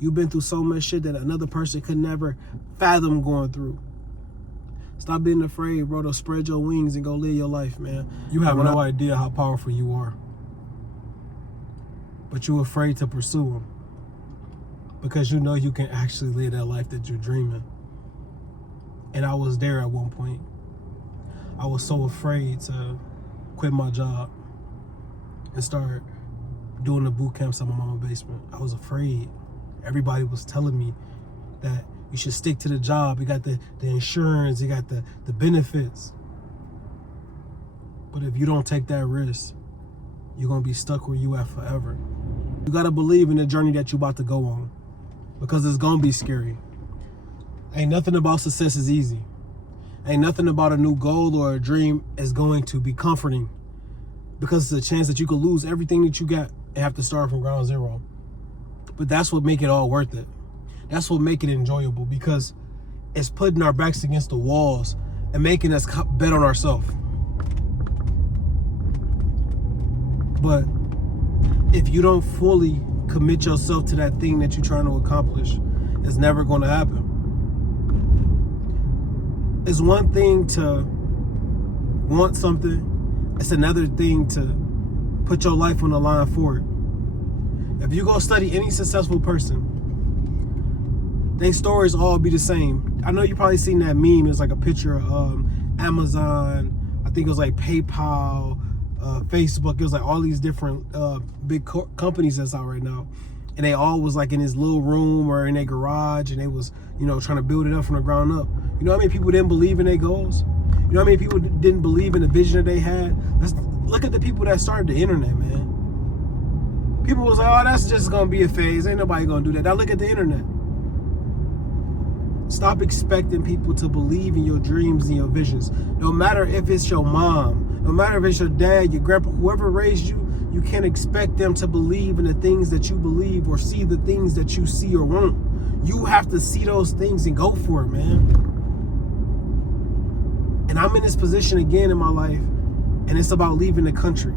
You've been through so much shit that another person could never fathom going through. Stop being afraid, bro, to spread your wings and go live your life, man. You have no idea how powerful you are. But you're afraid to pursue them. Because you know you can actually live that life that you're dreaming. And I was there at one point. I was so afraid to quit my job and start doing the boot camps in my mama's basement. I was afraid. Everybody was telling me that you should stick to the job. You got the insurance, you got the benefits. But if you don't take that risk, you're going to be stuck where you at forever. You got to believe in the journey that you're about to go on, because it's going to be scary. Ain't nothing about success is easy. Ain't nothing about a new goal or a dream is going to be comforting, because it's a chance that you could lose everything that you got and have to start from ground zero. But that's what make it all worth it. That's what make it enjoyable, because it's putting our backs against the walls and making us bet on ourselves. But if you don't fully commit yourself to that thing that you're trying to accomplish, it's never going to happen. It's one thing to want something. It's another thing to put your life on the line for it. If you go study any successful person, their stories all be the same. I know you probably seen that meme. It's like a picture of Amazon. I think it was like PayPal, Facebook. It was like all these different big companies that's out right now. And they all was like in this little room or in their garage, and they was, trying to build it up from the ground up. You know how many people didn't believe in their goals? You know how many people didn't believe in the vision that they had? Look at the people that started the internet, man. People was like, oh, that's just gonna be a phase. Ain't nobody gonna do that. Now look at the internet. Stop expecting people to believe in your dreams and your visions. No matter if it's your mom, no matter if it's your dad, your grandpa, whoever raised you, you can't expect them to believe in the things that you believe or see the things that you see or want. You have to see those things and go for it, man. And I'm in this position again in my life, and it's about leaving the country.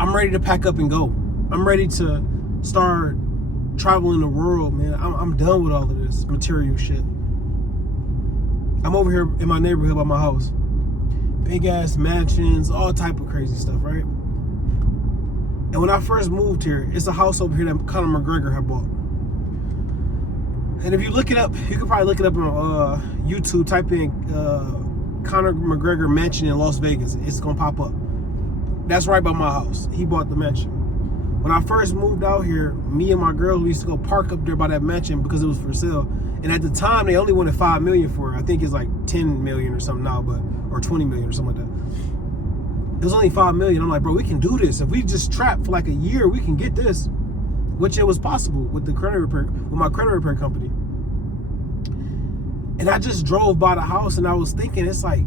I'm ready to pack up and go. I'm ready to start traveling the world, man. I'm done with all of this material shit. I'm over here in my neighborhood by my house. Big ass mansions, all type of crazy stuff, right? And when I first moved here, it's a house over here that Conor McGregor had bought. And if you look it up, you can probably look it up on YouTube, type in Conor McGregor mansion in Las Vegas. It's gonna pop up. That's right by my house. He bought the mansion. When I first moved out here, me and my girl, we used to go park up there by that mansion because it was for sale. And at the time, they only wanted $5 million for it. I think it's like $10 million or something now, or $20 million or something like that. It was only $5 million. I'm like, bro, we can do this. If we just trap for like a year, we can get this. Which it was possible with the credit repair, with my credit repair company. And I just drove by the house and I was thinking, it's like,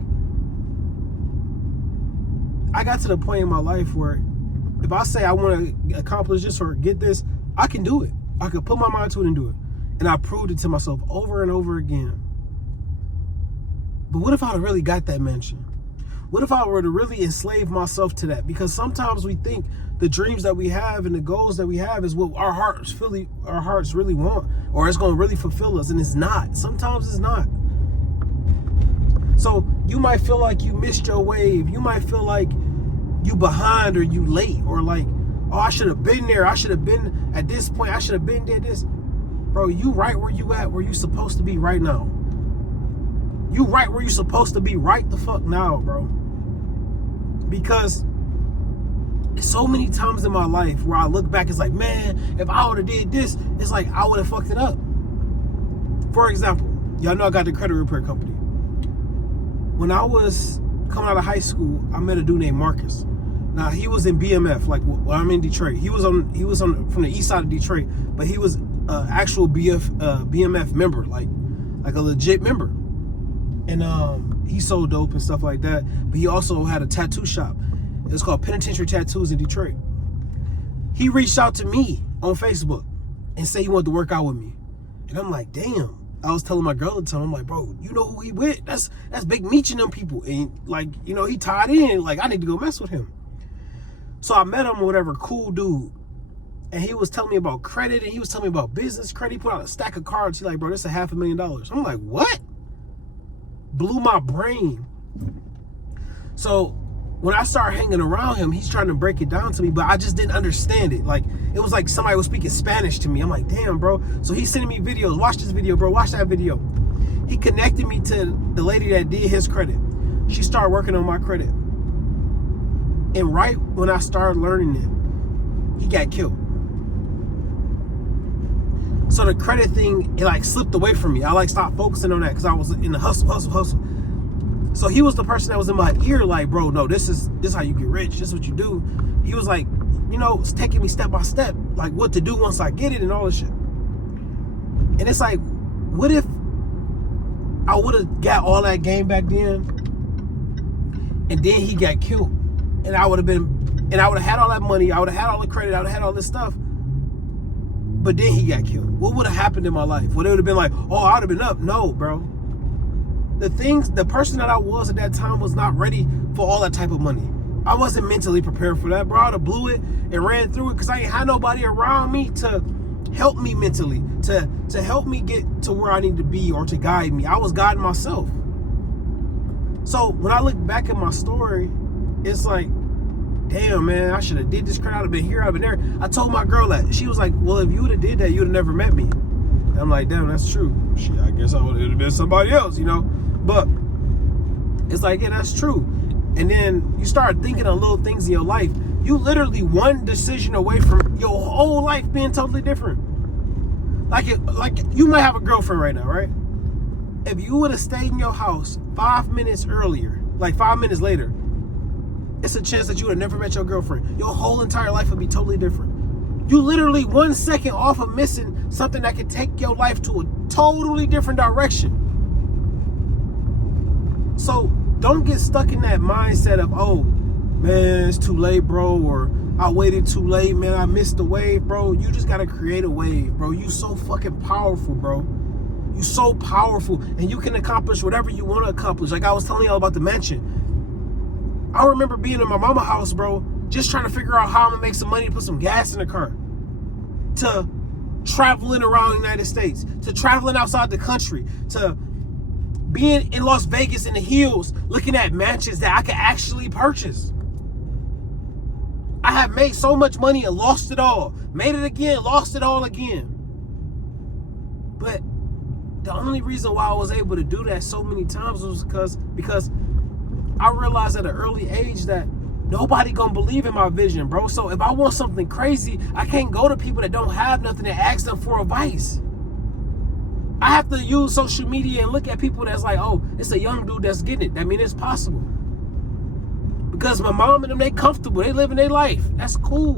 I got to the point in my life where if I say I want to accomplish this or get this, I can do it. I could put my mind to it and do it. And I proved it to myself over and over again. But what if I really got that mansion? What if I were to really enslave myself to that? Because sometimes we think the dreams that we have and the goals that we have is what our hearts really want, or it's going to really fulfill us, and it's not. Sometimes it's not. So you might feel like you missed your wave. You might feel like you behind or you late, or like, oh, I should have been there. I should have been at this point. I should have been there. This, bro, you right where you at, where you supposed to be right now. You right where you supposed to be right the fuck now, bro. Because so many times in my life where I look back, it's like, man, if I would have did this, it's like I would have fucked it up. For example, y'all know I got the credit repair company. When I was coming out of high school, I met a dude named Marcus. Now he was in BMF, like when I'm in Detroit. He was on from the east side of Detroit, but he was an actual BMF member, like a legit member. And he sold dope and stuff like that. But he also had a tattoo shop. It's called Penitentiary Tattoos in Detroit. He reached out to me on Facebook and said he wanted to work out with me. And I'm like, damn. I was telling my girl at the time, I'm like, bro, you know who he with? That's Big Meech and them people. And like, he tied in. Like, I need to go mess with him. So I met him or whatever, cool dude. And he was telling me about credit, and he was telling me about business credit. He put out a stack of cards. He's like, bro, this is $500,000. I'm like, what? Blew my brain. So when I started hanging around him, he's trying to break it down to me, but I just didn't understand it. Like, it was like somebody was speaking Spanish to me. I'm like, damn, bro. So he's sending me videos. Watch this video, bro. Watch that video. He connected me to the lady that did his credit. She started working on my credit. And right when I started learning it, he got killed. So the credit thing, it like slipped away from me. I like stopped focusing on that because I was in the hustle. So he was the person that was in my ear like, bro, no, this is how you get rich. This is what you do. He was like, you know, it's taking me step by step, like what to do once I get it and all this shit. And it's like, what if I would have got all that game back then and then he got killed? And I would have had all that money. I would have had all the credit. I would have had all this stuff. But then he got killed. What would have happened in my life? Would it would have been like, oh, I would have been up? No, bro. The person that I was at that time was not ready for all that type of money. I wasn't mentally prepared for that, bro. I would have blew it and ran through it because I ain't had nobody around me to help me mentally, to help me get to where I need to be or to guide me. I was guiding myself. So when I look back at my story, it's like, damn, man, I should have did this credit. I'd have been here, I'd have been there. I told my girl that. She was like, well, if you would have did that, you would have never met me. And I'm like, damn, that's true. Shit, I guess I would have been somebody else, you know? But it's like, yeah, that's true. And then you start thinking of little things in your life. You literally one decision away from your whole life being totally different. Like you might have a girlfriend right now, right? If you would have stayed in your house 5 minutes earlier, like 5 minutes later, it's a chance that you would have never met your girlfriend. Your whole entire life would be totally different. You literally 1 second off of missing something that could take your life to a totally different direction. So don't get stuck in that mindset of, oh, man, it's too late, bro, or I waited too late, man, I missed the wave, bro. You just got to create a wave, bro. You so fucking powerful, bro. You so powerful, and you can accomplish whatever you want to accomplish. Like I was telling y'all about the mansion. I remember being in my mama's house, bro, just trying to figure out how I'm going to make some money to put some gas in the car, to traveling around the United States, to traveling outside the country, to being in Las Vegas in the hills, looking at mansions that I could actually purchase. I have made so much money and lost it all. Made it again, lost it all again. But the only reason why I was able to do that so many times was because I realized at an early age that nobody gonna believe in my vision, bro. So if I want something crazy, I can't go to people that don't have nothing and ask them for advice. I have to use social media and look at people that's like, oh, it's a young dude that's getting it. That means it's possible. Because my mom and them, they comfortable. They living their life. That's cool.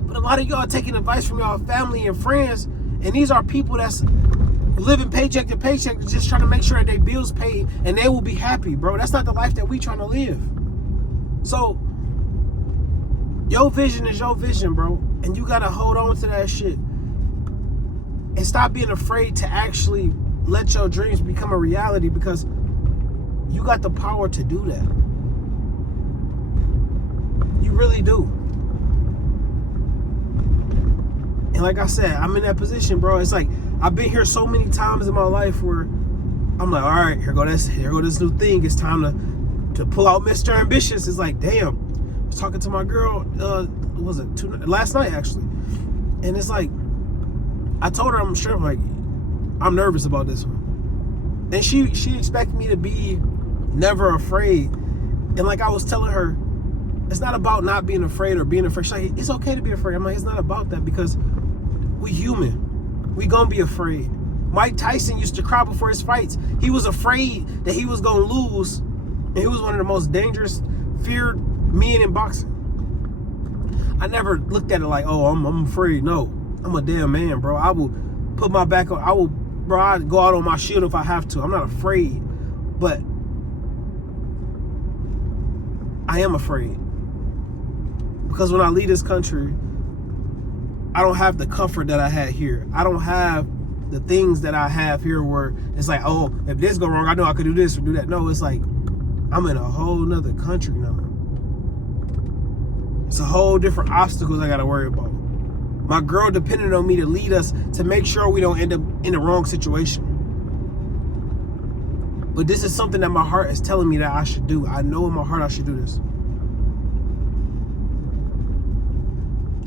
But a lot of y'all are taking advice from y'all family and friends, and these are people that's living paycheck to paycheck, just trying to make sure that their bills paid and they will be happy, bro. That's not the life that we trying to live. So your vision is your vision, bro, and you gotta hold on to that shit and stop being afraid to actually let your dreams become a reality, because you got the power to do that. You really do. And like I said, I'm in that position, bro. It's like I've been here so many times in my life where I'm like, all right, here go this new thing. It's time to pull out Mr. Ambitious. It's like, damn. I was talking to my girl, last night actually, and it's like, I told her I'm nervous about this one, and she expected me to be never afraid. And like I was telling her, it's not about not being afraid or being afraid. She's like, it's okay to be afraid. I'm like, it's not about that, because we human. We gonna be afraid. Mike Tyson used to cry before his fights. He was afraid that he was gonna lose, and he was one of the most dangerous, feared men in boxing. I never looked at it like, oh, I'm afraid. No, I'm a damn man, bro. I will put my back on. I'd go out on my shield if I have to. I'm not afraid, but I am afraid, because when I leave this country, I don't have the comfort that I had here. I don't have the things that I have here where it's like, oh, if this go wrong, I know I could do this or do that. No, it's like I'm in a whole nother country now. It's a whole different obstacles I gotta worry about. My girl depended on me to lead us, to make sure we don't end up in the wrong situation. But this is something that my heart is telling me that I should do. I know in my heart I should do this.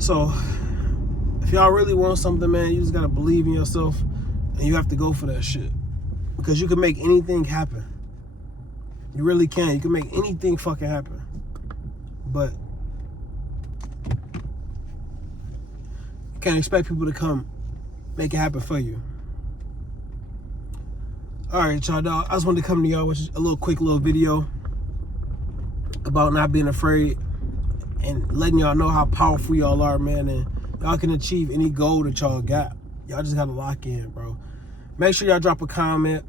So, if y'all really want something, man, you just gotta believe in yourself, and you have to go for that shit. Because you can make anything happen. You really can. You can make anything fucking happen. But you can't expect people to come make it happen for you. Alright, y'all, dog. I just wanted to come to y'all with a quick little video about not being afraid and letting y'all know how powerful y'all are, man, and y'all can achieve any goal that y'all got. Y'all just gotta lock in, bro. Make sure y'all drop a comment,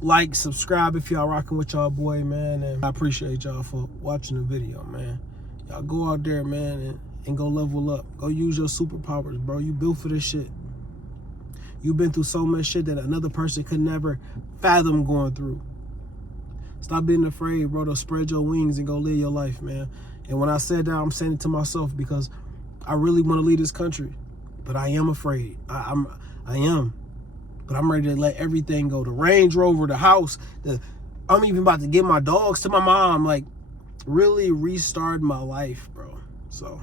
like, subscribe if y'all rocking with y'all boy, man, and I appreciate y'all for watching the video, man. Y'all go out there, man, and go level up. Go use your superpowers, bro. You built for this shit. You've been through so much shit that another person could never fathom going through. Stop being afraid, bro, to spread your wings and go live your life, man. And when I said that, I'm saying it to myself because I really want to leave this country. But I am afraid. I am. But I'm ready to let everything go. The Range Rover, the house, I'm even about to give my dogs to my mom. Like, really restart my life, bro. So,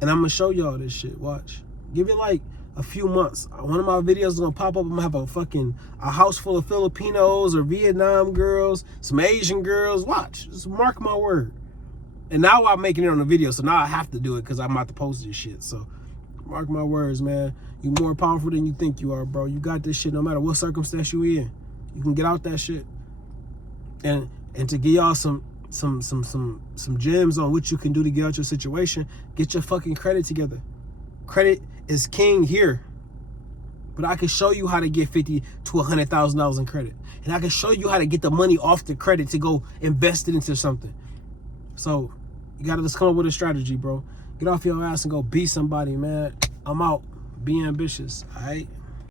and I'm going to show y'all this shit. Watch. Give it like a few months. One of my videos is going to pop up. I'm going to have a house full of Filipinos or Vietnam girls, some Asian girls. Watch. Just mark my word. And now I'm making it on the video, so now I have to do it because I'm about to post this shit. So, mark my words, man. You more powerful than you think you are, bro. You got this shit no matter what circumstance you in. You can get out that shit. And to give y'all some gems on what you can do to get out your situation, get your fucking credit together. Credit is king here. But I can show you how to get $50,000 to $100,000 in credit. And I can show you how to get the money off the credit to go invest it into something. So, you gotta just come up with a strategy, bro. Get off your ass and go be somebody, man. I'm out. Be ambitious, all right?